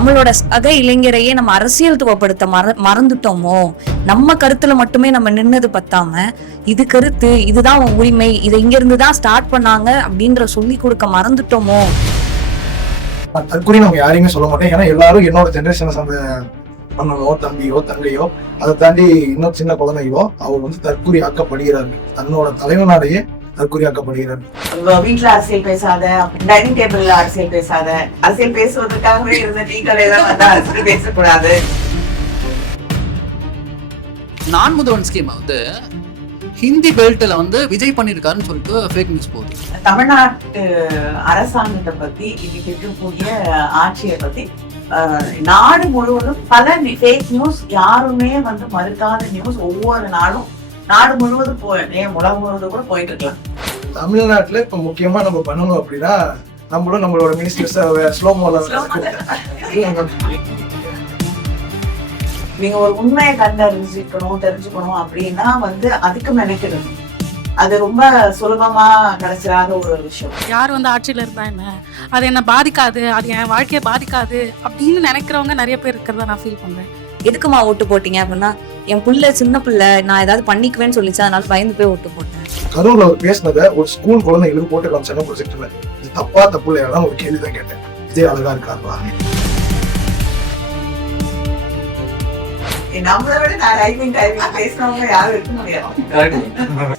நம்மளோட சக இளைஞரையே நம்ம அரசியல்துவப்படுத்த மறந்துட்டோமோ? நம்ம கருத்துல மட்டுமே நம்ம நின்னது பத்தாம, இது கருத்து, இதுதான் உன் உரிமை, இதை இங்க இருந்துதான் ஸ்டார்ட் பண்ணாங்க அப்படின்ற சொல்லி கொடுக்க மறந்துட்டோமோ? தற்கொலை நம்ம யாரையுமே சொல்ல மாட்டேன். ஏன்னா எல்லாரும் என்னோட ஜெனரேஷனை சார்ந்த அண்ணனோ தம்பியோ தங்கையோ, அதை தாண்டி இன்னும் சின்ன குழந்தையோ அவர் வந்து தற்கொலை ஆக்கப்படுகிறார்கள். தன்னோட தலைவனாலேயே தற்கொலை ஆக்கப்படுகிறார்கள். வீட்டுல அரசியல் பேசாத, டைனிங் டேபிள்ல அரசியல் பேசாத, அரசியல் பேசுவதற்காகவே இருந்த டீ கடையில வந்து அரசியல் பேசக்கூடாது. நான் முதல்வன் ஸ்கீம் வந்து ஹிந்தி பெல்ட்ல வந்து விஜய் பண்ணிருக்காருன்னு சொல்லிட்டு ஃபேக் நியூஸ் போகுது. தமிழ்நாட்டு அரசாங்கத்தை பத்தி, இன்னைக்கு இருக்கக்கூடிய ஆட்சியை பத்தி நாடு முழுவதும் பல ஃபேக் நியூஸ், யாருமே வந்து மறுக்காத நியூஸ் ஒவ்வொரு நாளும் நாடு முழுவதும் உலகம் முழுவதும் கூட போயிட்டு இருக்கலாம். தமிழ்நாட்டுல இப்ப முக்கியமா நம்ம பண்ணணும் அப்படின்னா, நம்மளும் நம்மளோட மினிஸ்டர்ஸ் ஸ்லோமோல நீங்க ஒரு உண்மையை தெரிஞ்சுக்கணும் அப்படின்னா வந்து அதுக்கு மெனக்கிடணும். அது ரொம்ப சுலபமா கிடைச்சிடாத ஒரு விஷயம். யார் வந்து ஆட்சியில இருந்தா என்ன, அது என்ன பாதிக்காது, அது என் வாழ்க்கையை பாதிக்காது அப்படின்னு நினைக்கிறவங்க நிறைய பேர் இருக்கிறதா நான் ஃபீல் பண்றேன். எதுக்குமா ஓட்டு போட்டீங்க அப்படின்னா, என் புள்ள சின்ன பிள்ளை, நான் ஏதாவது பண்ணிக்குவேன்னு சொல்லிச்சு, அதனால பயந்து போய் ஓட்டு போட்டேன். கரூர்ல அவர் பேசினதை ஒரு ஸ்கூல் குழந்தைகளுக்கு போட்டு காமிச்சாங்க ப்ரொஜெக்ட்ல. இது தப்பா தப்பு இல்லையா ஒரு கேள்விதான் கேட்டேன். விஜய் அழகா இருக்காருப்பா. நம்மளை விட டைமிங் பேசினவங்க யாரும் இருக்க முடியாது.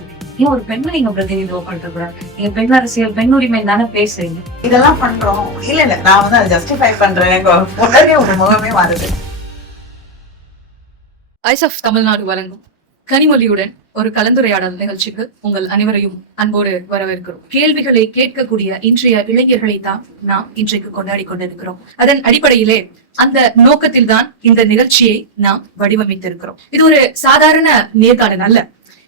ஒரு பெண்ணை நீங்க பிரதிநிதித்துவப்படுத்தக்கூடாது. நீங்க பெண் அரசியல், பெண் உரிமை தானே பேசுறீங்க. இதெல்லாம் பண்றோம். இல்ல நான் வந்து அதை ஜஸ்டிஃபை பண்றேன். உடனே ஒரு முகமே வருது. ஐஸ் ஆஃப் தமிழ்நாடு வழங்கும் கனிமொழியுடன் ஒரு கலந்துரையாடல் நிகழ்ச்சிக்கு உங்கள் அனைவரையும் அன்போடு வரவேற்கிறோம். கேள்விகளை கேட்கக்கூடிய இன்றைய இளைஞர்களை தான் நாம் இன்றைக்கு கொண்டாடி கொண்டிருக்கிறோம். அதன் அடிப்படையிலே அந்த நோக்கத்தில் தான் இந்த நிகழ்ச்சியை நாம் வடிவமைத்திருக்கிறோம். இது ஒரு சாதாரண நேர்காணல் அல்ல.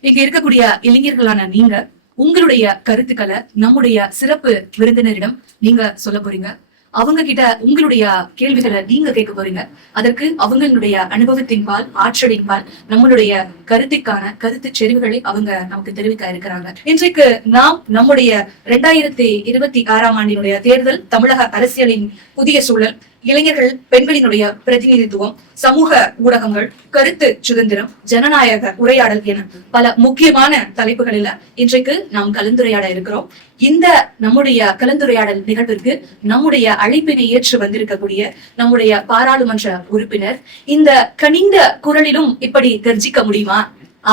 இங்க இருக்கக்கூடிய இளைஞர்களான நீங்க உங்களுடைய கருத்துக்களை நம்முடைய சிறப்பு விருந்தினரிடம் நீங்க சொல்ல போறீங்க. அவங்க கிட்ட உங்களுடைய கேள்விகளை நீங்க கேட்க போறீங்க. அதற்கு அவங்களுடைய அனுபவத்தின் பால், ஆற்றலின் பால், நம்மளுடைய கருத்து செறிவுகளை அவங்க நமக்கு தெரிவிக்க இருக்கிறாங்க. இன்றைக்கு நாம் நம்முடைய 2026 ஆண்டினுடைய தேர்தல், தமிழக அரசியலின் புதிய சூழல், இளைஞர்கள், பெண்களினுடைய பிரதிநிதித்துவம், சமூக ஊடகங்கள், கருத்து சுதந்திரம், ஜனநாயக உரையாடல் என பல முக்கியமான தலைப்புகளில இன்றைக்கு நாம் கலந்துரையாட இருக்கிறோம். இந்த நம்முடைய கலந்துரையாடல் நிகழ்விற்கு நம்முடைய அழைப்பினை ஏற்று வந்திருக்கக்கூடிய நம்முடைய பாராளுமன்ற உறுப்பினர் இந்த கனிந்த குரலிலும் இப்படி கர்ஜிக்க முடியுமா?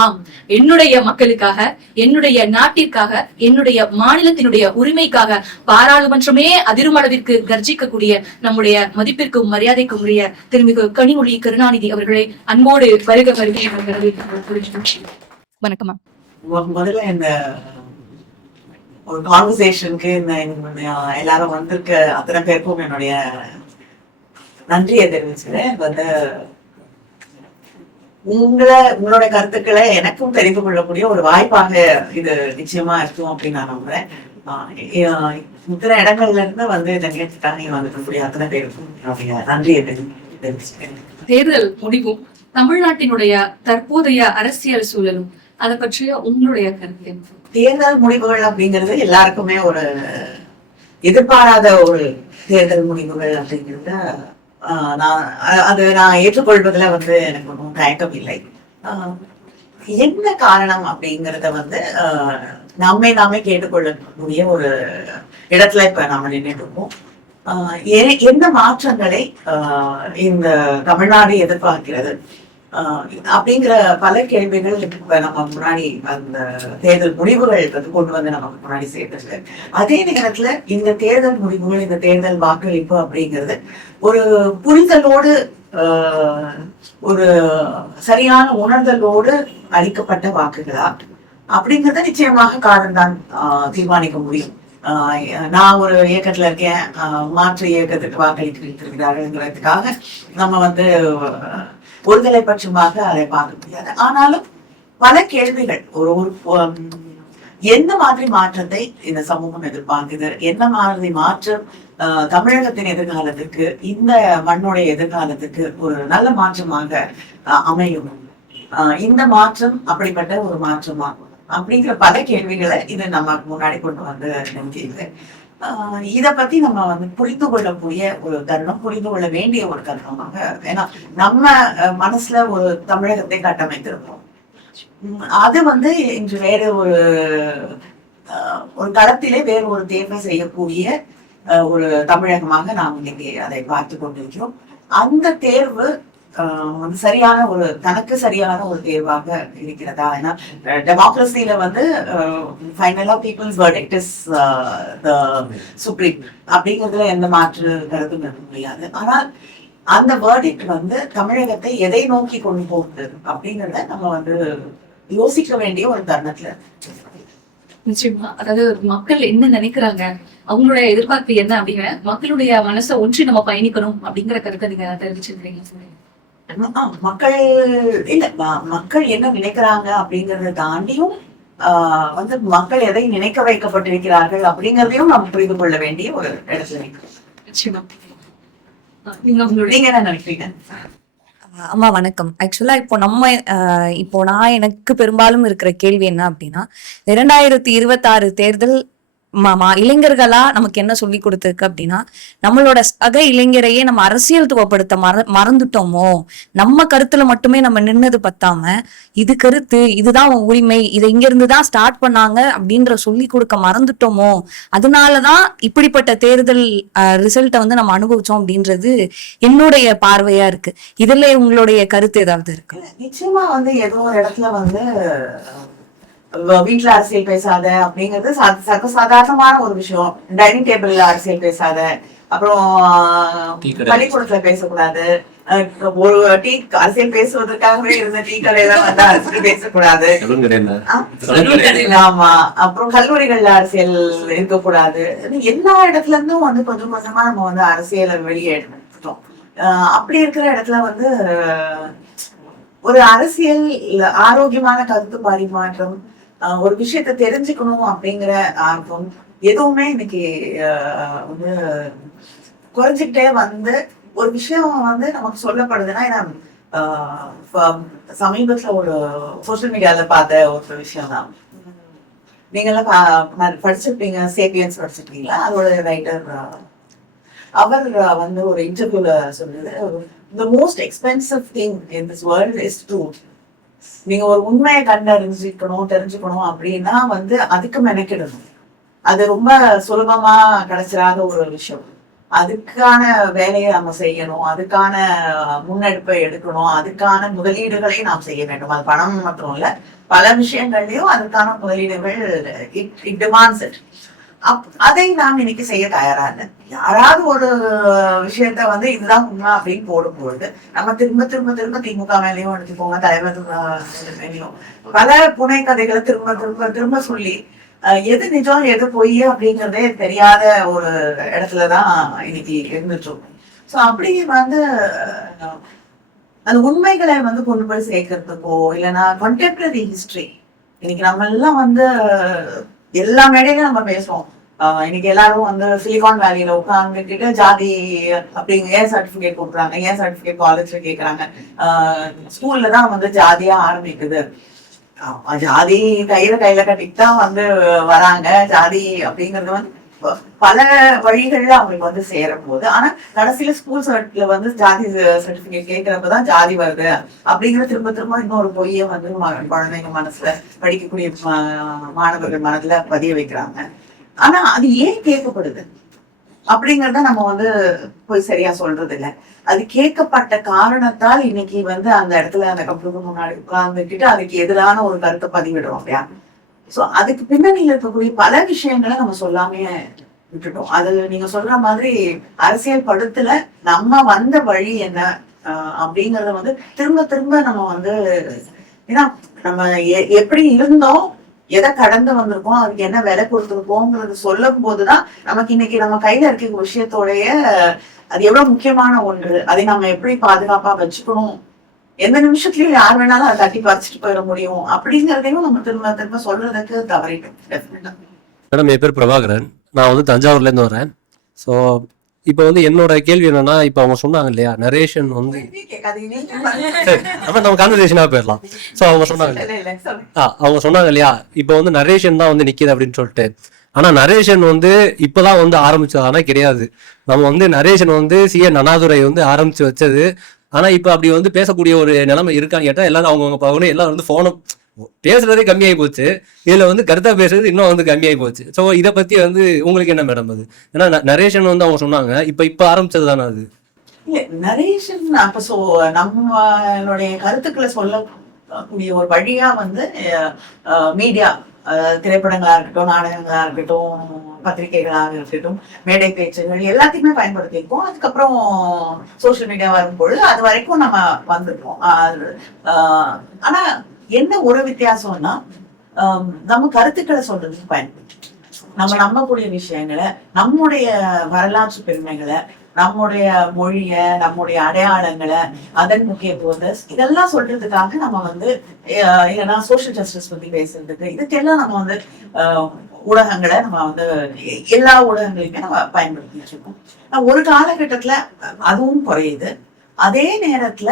ஆம், என்னுடைய மக்களுக்காக, என்னுடைய நாட்டிற்காக, என்னுடைய மாநிலத்தினுடைய உரிமைக்காக பாராளுமன்றமே அதிரும் அளவிற்கு கர்ஜிக்கக்கூடிய நம்முடைய மதிப்பிற்கும் மரியாதைக்கும் உரிய திருமிகு கனிமொழி கருணாநிதி அவர்களை அன்போடு வருக வணக்கமா. முதல்ல இந்த ஒரு கான்வர்சேஷனுக்கு எல்லாரும் வந்திருக்க அத்தனை பேருக்கும் என்னுடைய நன்றியை தெரிவிச்சுக்கிறேன். வந்து உங்களோட கருத்துக்களை எனக்கும் தெரிந்து கொள்ளக்கூடிய ஒரு வாய்ப்பாக இது நிச்சயமா இருக்கும் அப்படின்னு நான் நம்புறேன். இத்தனை இடங்கள்ல இருந்து வந்து இதை நிகழ்ச்சிக்காக நீங்க வந்துருக்கக்கூடிய அத்தனை பேருக்கும் என்னுடைய நன்றியை தெரிவிச்சுக்கிறேன். தேர்தல் முடிவும் தமிழ்நாட்டினுடைய தற்போதைய அரசியல் சூழலும் அதை பற்றிய உங்களுடைய கருத்து? தேர்தல் முடிவுகள் அப்படிங்கிறது எல்லாருக்குமே ஒரு எதிர்பாராத ஒரு தேர்தல் முடிவுகள் அப்படிங்கிறத நான் ஏற்றுக்கொள்வதில் வந்து எனக்கு ஒன்றும் தயக்கம் இல்லை. என்ன காரணம் அப்படிங்கிறத வந்து நாமே கேட்டுக்கொள்ளக்கூடிய ஒரு இடத்துல இப்ப நாம நின்றுட்டு இருக்கோம். என்ன மாற்றங்களை இந்த தமிழ்நாடு எதிர்பார்க்கிறது அப்படிங்கிற பல கேள்விகள் இப்ப நம்ம முன்னாடி அந்த தேர்தல் முடிவுகள் வந்து கொண்டு வந்து நமக்கு முன்னாடி சேர்த்துருக்கு. அதே நேரத்துல இந்த தேர்தல் முடிவுகள், இந்த தேர்தல் வாக்களிப்பு அப்படிங்கிறது ஒரு புரிதலோடு, ஒரு சரியான உணர்தலோடு அளிக்கப்பட்ட வாக்குகளா அப்படிங்கறத நிச்சயமாக காலம்தான் தீர்மானிக்க முடியும். நான் ஒரு இயக்கத்துல இருக்கேன், மாற்று இயக்கத்துக்கு வாக்களித்திருக்கிறார்கள்ங்கிறதுக்காக நம்ம வந்து ஒருதலை பட்சமாக அதை பார்க்க முடியாது. ஆனாலும் பல கேள்விகள், ஒரு எந்த மாதிரி மாற்றத்தை இந்த சமூகம் எதிர்பார்க்குது, என்ன மாதிரி மாற்றம் தமிழகத்தின் எதிர்காலத்துக்கு, இந்த மண்ணுடைய எதிர்காலத்துக்கு ஒரு நல்ல மாற்றமாக அமையும், இந்த மாற்றம் அப்படிப்பட்ட ஒரு மாற்றமாகும் அப்படிங்கிற பல கேள்விகளை இது நம்ம முன்னாடி கொண்டு வந்து நிறுத்தியது. இத பத்தி நம்ம வந்து புரிந்து கொள்ளக்கூடிய ஒரு தருணம், புரிந்து கொள்ள வேண்டிய ஒரு தருணமாக, ஏன்னா நம்ம மனசுல ஒரு தமிழகத்தை கட்டமைத்திருக்கோம். அது வந்து இன்று வேறு ஒரு களத்திலே வேறு ஒரு தேர்வை செய்யக்கூடிய ஒரு தமிழகமாக நாம் இன்னைக்கு அதை பார்த்து கொண்டிருக்கிறோம். அந்த தேர்வு வந்து தனக்கு சரியான ஒரு தேர்வாக இருக்கிறதா? ஏன்னா டெமோக்ரஸில வந்து ஃபைனலா people's verdict is the supreme அப்படிங்கிறதுல எந்த மாற்று கருத்தும் இருக்க முடியாது. ஆனால் அந்த வெர்டிக்ட் வந்து தமிழகத்தை எதை நோக்கி கொண்டு போகுது அப்படிங்கிறத நம்ம வந்து யோசிக்க வேண்டிய ஒரு தருணத்துல. நிச்சயமா, அதாவது மக்கள் என்ன நினைக்கிறாங்க, அவங்களுடைய எதிர்பார்ப்பு என்ன அப்படிங்கிற மக்களுடைய மனசை ஒன்றி நம்ம பயணிக்கணும் அப்படிங்கிற கருத்தை நீங்க தெரிவிச்சிருக்கீங்க. மக்கள் என்ன நினைக்கிறாங்க அப்படிங்கறத தாண்டியும் வந்து மக்கள் எதை நினைக்க வைக்கப்பட்டிருக்கிறார்கள் அப்படிங்கறதையும் நம்ம புரிந்து கொள்ள வேண்டிய ஒரு இடத்துல இருக்கிறோம். நிச்சயமா. நீங்க என்ன நினைக்கிறீங்க? அம்மா வணக்கம். ஆக்சுவலா இப்போ நான் எனக்கு பெரும்பாலும் இருக்கிற கேள்வி என்ன அப்படின்னா, 2026 தேர்தல் இளைஞர்களா நமக்கு என்ன சொல்லி கொடுத்திருக்கு அப்படின்னா, நம்மளோட சக இளைஞரையே நம்ம அரசியல் துவப்படுத்த மறந்துட்டோமோ, நம்ம கருத்துல மட்டுமே நம்ம நின்னது பத்தாம இது கருத்து, இதுதான் உரிமை, இதை இங்க இருந்துதான் ஸ்டார்ட் பண்ணாங்க அப்படின்ற சொல்லி கொடுக்க மறந்துட்டோமோ, அதனாலதான் இப்படிப்பட்ட தேர்தல் ரிசல்ட்டை வந்து நம்ம அனுபவிச்சோம் அப்படின்றது என்னுடைய பார்வையா இருக்கு. இதுல உங்களுடைய கருத்து ஏதாவது இருக்கு? நிச்சயமா வந்து ஏதோ ஒரு இடத்துல வந்து வீட்டுல அரசியல் பேசாத அப்படிங்கிறது சர்வசாதாரணமான ஒரு விஷயம். டைனிங் டேபிள்ல அரசியல் பேசாத, அப்புறம் பள்ளிக்கூடத்துல பேசக்கூடாது, ஒரு டீ அரசியல் பேசுவதற்காகவே இருந்த டீ கடையில வந்து அரசியல் பேசக்கூடாது, ஆமா, அப்புறம் கல்லூரிகள்ல அரசியல் இருக்கக்கூடாது. எல்லா இடத்துல இருந்தும் வந்து கொஞ்சம் கொஞ்சமா நம்ம வந்து அரசியலை வெளியே எடுத்துட்டோம். அப்படி இருக்கிற இடத்துல வந்து ஒரு அரசியல் ஆரோக்கியமான கருத்து பரிமாற்றம், ஒரு விஷயத்த தெரிஞ்சுக்கணும் அப்படிங்கிற ஆர்வம் எதுவுமே இன்னைக்கு வந்து குறைஞ்சிக்கிட்டே வந்து ஒரு விஷயம் வந்து நமக்கு சொல்லப்படுதுன்னா, ஏன்னா சமீபத்துல ஒரு சோசியல் மீடியால பார்த்த ஒரு விஷயம் தான். நீங்கெல்லாம் படிச்சிருப்பீங்க, சேப்பியன்ஸ் படிச்சிருக்கீங்களா? அதோட ரைட்டர் அவர் வந்து ஒரு இன்டர்வியூல சொன்னது, the most expensive thing in this world is truth. நீங்க ஒரு உண்மையை தெரிஞ்சுக்கணும் அப்படின்னா வந்து அதுக்கு மெனக்கிடணும். அது ரொம்ப சுலபமா கிடைச்சிடாத ஒரு விஷயம். அதுக்கான வேலையை நம்ம செய்யணும், அதுக்கான முன்னெடுப்பை எடுக்கணும், அதுக்கான முதலீடுகளை நாம் செய்ய வேண்டும். அது பணம் மட்டும் இல்ல, பல விஷயங்கள்லயும் அதுக்கான முதலீடுகள் இட் டிமாண்ட்ஸ் இட். அதை நாம் இன்னைக்கு செய்ய தயாரா இல்லை. யாராவது ஒரு விஷயத்த வந்து இதுதான் உண்மை அப்படின்னு போடும்பொழுது நம்ம திரும்ப திரும்ப திரும்ப திமுக மேலேயும் எடுத்துக்கோங்க, தலைவர் மேலேயும் பல புனை கதைகளை திரும்ப திரும்ப திரும்ப சொல்லி எது நிஜம் எது பொய் அப்படிங்கிறதே தெரியாத ஒரு இடத்துலதான் இன்னைக்கு இருந்துட்டு இருக்கோம். ஸோ அப்படி வந்து அந்த உண்மைகளை வந்து கொண்டு போய் சேர்க்கறதுக்கோ இல்லைன்னா கண்டெம்பரரி ஹிஸ்டரி, இன்னைக்கு நம்ம எல்லாம் வந்து எல்லா மேடையிலும் நம்ம பேசுவோம். இன்னைக்கு எல்லாரும் வந்து சிலிகான் வேலியில உட்கார்ந்துக்கிட்டு ஜாதி அப்படிங்க ஏன் சர்டிபிகேட் கொடுக்குறாங்க, ஏன் சர்டிபிகேட் காலேஜ்ல கேட்கறாங்க, ஸ்கூல்ல தான் வந்து ஜாதியா ஆரம்பிக்குது, ஜாதி கையில கட்டிட்டு தான் வந்து வராங்க. ஜாதி அப்படிங்கிறது வந்து பல வழிகள்ல அவங்களுக்கு வந்து சேரும் போது, ஆனா கடைசியில ஸ்கூல் சர்ட்ல வந்து ஜாதி சர்டிபிகேட் கேட்கறப்பதான் ஜாதி வருது அப்படிங்கிற திரும்ப திரும்ப இன்னொரு பொய்ய வந்து குழந்தைங்க மனசுல, படிக்கக்கூடிய மாணவர்கள் மனதுல பதிய வைக்கிறாங்க. ஆனா அது ஏன் கேட்கப்படுது அப்படிங்கறத நம்ம வந்து போய் சரியா சொல்றது இல்லை. அது கேட்கப்பட்ட காரணத்தால் இன்னைக்கு வந்து அந்த இடத்துல அந்த கம்ப்யூட்டர் முன்னாடி உட்கார்ந்துக்கிட்டு அதுக்கு எதிரான ஒரு கருத்தை பதிவிடுறோம் இல்லையா? சோ அதுக்கு பின்னணியில இருக்கக்கூடிய பல விஷயங்களை நம்ம சொல்லாமே விட்டுட்டோம். அது நீங்க சொல்ற மாதிரி அரசியல் படுத்துல நம்ம வந்த வழி என்ன அப்படிங்கறத வந்து திரும்ப திரும்ப நம்ம வந்து, ஏன்னா நம்ம எப்படி இருந்தோம், எதை கடந்து வந்திருக்கோம், அதுக்கு என்ன விலை கொடுத்துருக்கோங்கிறது சொல்லும் போதுதான் நமக்கு இன்னைக்கு நம்ம கையில இருக்க விஷயத்தோடைய அது எவ்வளவு முக்கியமான ஒன்று, அதை நம்ம எப்படி பாதுகாப்பா வச்சுக்கணும், எந்த நிமிஷத்துலயும் யார் வேணாலும் அதை தட்டி பறிச்சுட்டு போயிட முடியும் அப்படிங்கிறதையும் நம்ம திரும்ப திரும்ப சொல்றதுக்கு தவறிட்டோம். மேடம், என் பேர் பிரபாகரன். நான் வந்து தஞ்சாவூர்ல இருந்து வரேன். ஸோ இப்போ வந்து என்னோட கேள்வி என்னன்னா, இப்போ அவங்க சொன்னாங்க இல்லையா, நரேஷன் வந்து நம்ம கான்வர்சேஷனா போயிடலாம். ஸோ அவங்க சொன்னாங்க இல்லையா, இப்போ வந்து நரேஷன் தான் வந்து நிக்குது அப்படின்னு சொல்லிட்டு, ஆனா நரேஷன் வந்து இப்பதான் வந்து ஆரம்பிச்சதானா கிடையாது. நம்ம வந்து நரேஷன் வந்து CN அண்ணாதுரை வந்து ஆரம்பிச்சு வச்சது. ஆனா இப்ப அப்படி வந்து பேசக்கூடிய ஒரு நிலைமை இருக்கான்னு கேட்டா எல்லாரும் அவங்கவுங்க பார்க்கணும். எல்லாரும் வந்து போன பேசுறதே கம்மியாகி போச்சு. இதுல வந்து கருத்தா பேசுறது இன்னும் வந்து கம்மியாகி போச்சு. ஸோ இதை பத்தி வந்து உங்களுக்கு என்ன மேடம் அது? ஏன்னா நரேஷன் வந்து அவங்க சொன்னாங்க இப்ப ஆரம்பிச்சது தானே அது. இல்ல நரேஷன் அப்ப நம்மளுடைய கருத்துக்களை சொல்லக்கூடிய ஒரு வழியா வந்து மீடியா, திரைப்படங்களா இருக்கட்டும், நாடகங்களா இருக்கட்டும், பத்திரிகைகளாக இருக்கட்டும், மேடை பேச்சுகள் எல்லாத்தையுமே பயன்படுத்தியிருக்கோம். அதுக்கப்புறம் சோசியல் மீடியா வரும்பொழுது அது வரைக்கும் நம்ம வந்துருக்கோம். ஆனா என்ன ஒரு வித்தியாசம்னா, நம்ம கருத்துக்களை சொல்றதுக்கு பயன்படுத்தி நம்ம நம்பக்கூடிய விஷயங்களை, நம்முடைய வரலாற்று பெருமைகளை, நம்முடைய மொழிய, நம்முடைய அடையாளங்களை, அதன் முக்கியத்துவத்தை இதெல்லாம் சொல்றதுக்காக நம்ம வந்து ஏன்னா சோசியல் ஜஸ்டிஸ் பத்தி பேசுறதுக்கு இதுக்கெல்லாம் நம்ம வந்து ஊடகங்களை நம்ம வந்து எல்லா ஊடகங்களையுமே நம்ம பயன்படுத்திட்டு இருக்கோம். ஒரு காலகட்டத்துல அதுவும் குறையுது. அதே நேரத்துல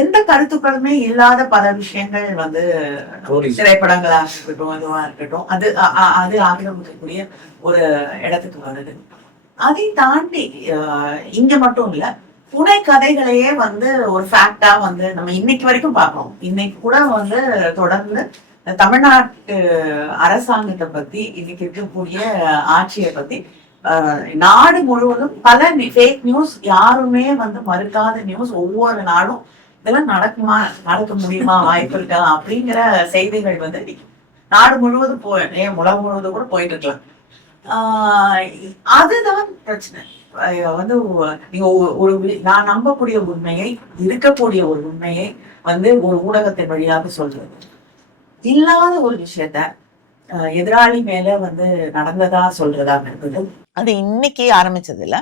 எந்த கருத்துக்களுமே இல்லாத பல விஷயங்கள் வந்து திரைப்படங்களா இருக்கட்டும், இதுவா இருக்கட்டும், அது ஆக்கிரமிக்கக்கூடிய ஒரு இடத்துக்கு வருது. அதை தாண்டி இங்க மட்டும் இல்ல, புனை கதைகளையே வந்து ஒரு ஃபேக்டா வந்து நம்ம இன்னைக்கு வரைக்கும் பார்க்கிறோம். இன்னைக்கு கூட வந்து தொடர்ந்து தமிழ்நாட்டு அரசாங்கத்தை பத்தி, இன்னைக்கு இருக்கக்கூடிய ஆட்சியை பத்தி நாடு முழுவதும் பல ஃபேக் நியூஸ், யாருமே வந்து மறுக்காத நியூஸ் ஒவ்வொரு நாளும் இதெல்லாம் நடக்குமா, நடக்க முடியுமா, வாய்ப்பு இருக்கா அப்படிங்கிற செய்திகள் வந்து நாடு முழுவதும் உலகம் முழுவதும் கூட போயிட்டு இருக்கலாம். அதுதான் பிரச்சனை. வந்து நீங்க ஒரு நான் நம்பக்கூடிய உண்மையை, இருக்கக்கூடிய ஒரு உண்மையை வந்து ஒரு ஊடகத்தின் வழியாக சொல்றது, இல்லாத ஒரு விஷயத்த எதிராளி மேல வந்து நடந்ததா சொல்றதா இருக்குது. அது இன்னைக்கு ஆரம்பிச்சது இல்ல.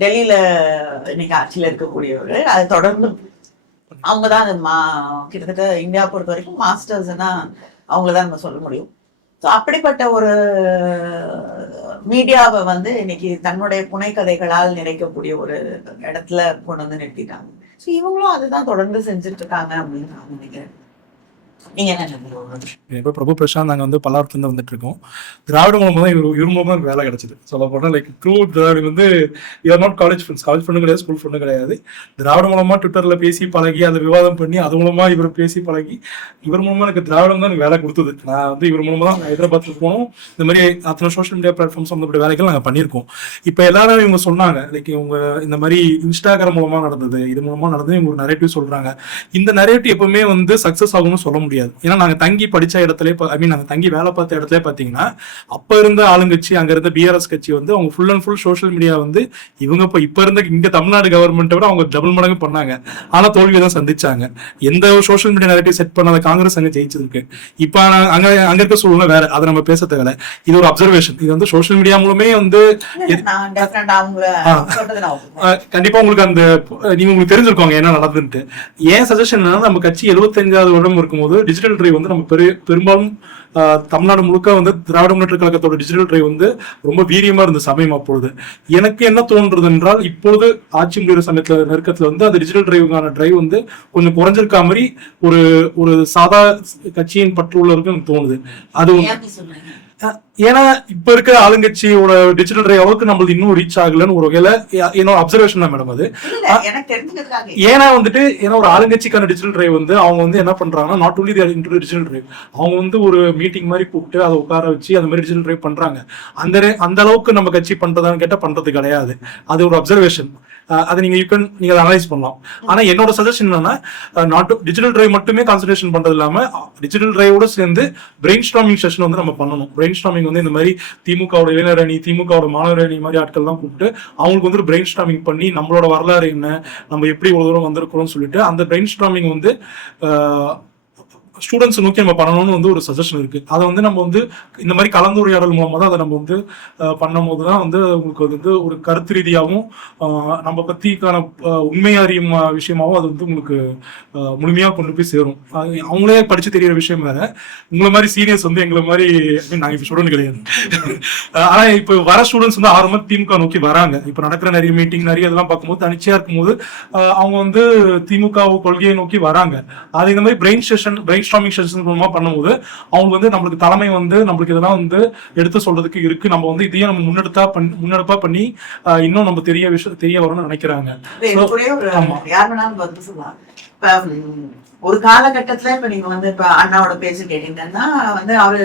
டெல்லியில இன்னைக்கு ஆட்சியில இருக்கக்கூடியவர்கள் அது தொடர்ந்து அவங்கதான் அது கிட்டத்தட்ட இந்தியா பொறுத்த வரைக்கும் மாஸ்டர்ஸ்னா அவங்களதான் நம்ம சொல்ல முடியும். ஸோ அப்படிப்பட்ட ஒரு மீடியாவை வந்து இன்னைக்கு தன்னுடைய புனைக்கதைகளால் நினைக்கக்கூடிய ஒரு இடத்துல கொண்டு வந்து நிறுத்திட்டாங்க. ஸோ இவங்களும் அதுதான் தொடர்ந்து செஞ்சுட்டு இருக்காங்க அப்படின்னு நான் நினைக்கிறேன். நீங்க என்ன நினைக்கிறீங்க? இப்போ பிரபு பிரசாந்த் நாங்கள் வந்து பல்லாவரத்துலேருந்து வந்துட்டு இருக்கோம். திராவிட மூலமாக தான் இவர் மூலமாக எனக்கு வேலை கிடைச்சிது. சொல்ல போனால் லைக் த்ரூ திராவிட வந்து யூஆர் நாட் காலேஜ் ஃப்ரெண்டு கிடையாது, ஸ்கூல் ஃப்ரெண்டு கிடையாது. திராவிட மூலமாக ட்விட்டரில் பேசி பழகி, அதை விவாதம் பண்ணி, அது மூலமாக இவர் பேசி பழகி, இவர் மூலமாக எனக்கு திராவிடம் தான் எனக்கு வேலை கொடுத்தது. நான் வந்து இவர் மூலமாக தான் ஹைதராபாத்துக்கு போனோம். இந்த மாதிரி அத்தனை சோஷியல் மீடியா பிளாட்ஃபார்ம்ஸ் சம்மந்தப்பட்ட வேலைகள் நாங்கள் பண்ணியிருக்கோம். இப்போ எல்லாரும் இவங்க சொன்னாங்க லைக் இவங்க இந்த மாதிரி இன்ஸ்டாகிராம் மூலமாக நடந்தது, இது மூலமாக நடந்தது, இவங்க ஒரு நரேட்டிவ் சொல்கிறாங்க. இந்த நரேட்டிவ் எப்பவுமே வந்து சக்ஸஸ் ஆகும்னு சொல்ல முடியாது. ஏன்னா நாங்க தங்கி படிச்ச இடத்துல, நாங்க தங்கி வேலை பார்த்த இடத்துல பாத்தீங்கன்னா அப்ப இருந்த ஆளுங்கட்சி, அங்க இருந்த BRS கட்சி வந்து அவங்க full and full social media வந்து இவங்க இப்ப இருந்த இங்க தமிழ்நாடு கவர்மெண்ட்டை விட அவங்க டபுள் மடங்கு பண்ணாங்க. ஆனா தோல்வியை தான் சந்திச்சாங்க. எந்த சோஷியல் மீடியா நரேட்டிவ் செட் பண்ணாத காங்கிரஸ் அங்க ஜெயிச்சிருக்கு. இப்ப அங்க இருக்க சூழ்நிலை வேற, அதை நம்ம பேச தேவை. இது ஒரு அப்சர்வேஷன். இது வந்து சோஷியல் மீடியா மூலமே வந்து கண்டிப்பா உங்களுக்கு அந்த நீங்க உங்களுக்கு தெரிஞ்சிருக்கோங்க என்ன நடந்துட்டு. ஏன் சஜஷன் என்னன்னா, நம்ம கட்சி 75வது வருடம் இருக்கும்போது டிஜிட்டல் டிரைவ் வந்து நம்ம பெரும்பாலும் தமிழ்நாடு முழுக்க வந்து திராவிட முன்னேற்ற கழகத்தோட டிஜிட்டல் டிரைவ் வந்து ரொம்ப வீரியமா இருந்த சமயம். அப்பொழுது எனக்கு என்ன தோன்றது என்றால், இப்பொழுது ஆட்சி முடிகிற சமயத்துல நெருக்கத்துல வந்து அந்த டிஜிட்டல் டிரைவுக்கான டிரைவ் வந்து கொஞ்சம் குறைஞ்சிருக்கா மாதிரி ஒரு சாதா கட்சியின் பற்று உள்ளவருக்கு எனக்கு தோணுது. அது ஏன்னா இப்ப இருக்க ஆளுங்கட்சியோட டிஜிட்டல் டிரைவ் அளவுக்கு நம்மளுக்கு இன்னும் ரீச் ஆகலன்னு ஒரு வகையில என்னோட அப்சர்வேஷன் தான் மேடம். அது ஏன்னா வந்துட்டு ஏன்னா ஒரு ஆளுங்கட்சிக்கான டிஜிட்டல் டிரைவ் வந்து அவங்க வந்து என்ன பண்றாங்கன்னா, நாட் ஓன்லி டிஜிட்டல் டிரைவ், அவங்க வந்து ஒரு மீட்டிங் மாதிரி கூப்பிட்டு அதை உட்கார வச்சு அந்த மாதிரி டிஜிட்டல் டிரைவ் பண்றாங்க. அந்த அளவுக்கு நம்ம கட்சி பண்றதான்னு கேட்டா பண்றது கிடையாது. அது ஒரு அப்சர்வேஷன். அதை நீங்க அனலைஸ் பண்ணலாம். ஆனா என்னோட சஜஷன் என்னன்னா, டிஜிட்டல் டிரைவ் மட்டுமே கான்சன்ட்ரேஷன் பண்றது இல்லாம டிஜிட்டல் டிரைவோட சேர்ந்து பிரெயின் ஸ்டார்மிங் செஷன் வந்து நம்ம பண்ணணும். பிரெயின் ஸ்டார்மிங் வந்து இந்த மாதிரி திமுகவோட இளைஞர் அணி, திமுகவோட மாணவர் அணி மாதிரி ஆட்கள் தான் கூப்பிட்டு அவங்களுக்கு வந்து பிரெயின் ஸ்டார்மிங் பண்ணி நம்மளோட வரலாறு என்ன, நம்ம எப்படி இவ்வளவு தூரம் வந்திருக்கிறோம்னு சொல்லிட்டு அந்த பிரெயின் ஸ்டார்மிங் வந்து ஸ்டூடெண்ட்ஸ் நோக்கி நம்ம பண்ணணும்னு வந்து ஒரு சஜஷன் இருக்கு. அதை வந்து நம்ம வந்து இந்த மாதிரி கலந்துரையாடல் மூலமா தான் அதை நம்ம வந்து பண்ணும் போதுதான் வந்து உங்களுக்கு வந்து ஒரு கருத்து ரீதியாகவும் நம்ம பத்திக்கான உண்மை அறியும் விஷயமாகவும் அது வந்து உங்களுக்கு முழுமையா கொண்டு போய் சேரும். அவங்களே படிச்சு தெரியற விஷயம் வேற. உங்களை மாதிரி சீனியர்ஸ் வந்து எங்களை மாதிரி நாங்க இப்ப ஸ்டூடெண்ட் கிடையாது. ஆனா இப்ப வர ஸ்டூடெண்ட்ஸ் வந்து ஆரம்பமா திமுக நோக்கி வராங்க. இப்ப நடக்கிற நிறைய மீட்டிங் நிறைய இதெல்லாம் பார்க்கும்போது தனிச்சையா இருக்கும்போது அவங்க வந்து திமுக கொள்கையை நோக்கி வராங்க. அது இந்த மாதிரி பிரெயின் லைவ் ஸ்ட்ரீமிங் செஷன் மூலமா பண்ணும்போது அவங்களுக்கு வந்து நம்மளுக்கு தலைமை வந்து நம்மளுக்கு இதெல்லாம் வந்து எடுத்து சொல்றதுக்கு இருக்கு, நம்ம வந்து இதையும் நம்ம முன்னெடுப்பா பண்ணி இன்னும் நம்ம தெரிய வரும்னு நினைக்கிறாங்க. யார் வேணாலும் வந்து சொல்லலாம். இப்ப ஒரு காலகட்டத்துல இப்ப நீங்க வந்து இப்ப அண்ணாவோட பேச்சு கேட்டீங்கன்னா வந்து அவரு